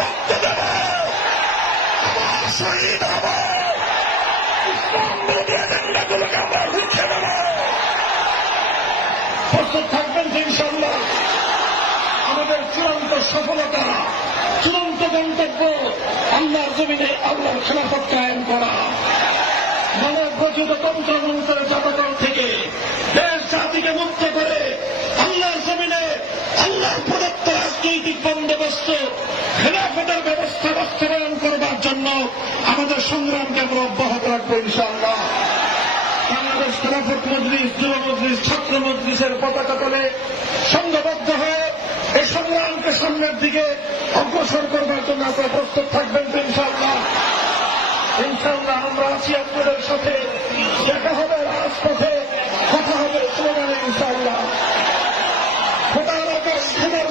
রক্ত দেব, আবার শহীদ হব, ইসলাম বিরোধী এজেন্ডাগুলোকে আমরা রুখে দেব। প্রস্তুত থাকবেন ইনশাআল্লাহ। আমাদের চূড়ান্ত সফলতা, চূড়ান্ত গন্তব্য আল্লাহর জমিনে আল্লাহর খেলাফত কায়েম করা, মানব রচিত তন্ত্রমন্ত্রের জাতকল থেকে দেশ জাতিকে মুক্ত করে আল্লাহর জমিনে আল্লাহর প্রদত্ত রাজনৈতিক বন্দোবস্ত খেলাফতের ব্যবস্থা বাস্তবায়ন করবার জন্য আমাদের সংগ্রামকে আমরা অব্যাহত রাখবো ইনশাআল্লাহ। বাংলাদেশ খেলাফত মজলিস, যুব মজলিস, ছাত্র মজলিসের পতাকা তলে সংঘবদ্ধ হয়ে এই সংগ্রামকে সামনের দিকে অগ্রসর করবার জন্য আপনারা প্রস্তুত থাকবেন তো ইনশাআল্লাহ। ইনশাআল্লাহ আমরা আছি আপনাদের সাথে। দেখা হবে রাজপথে, কথা হবে স্লোগানে ইনশাআল্লাহ। খোদার আকাশ খোদার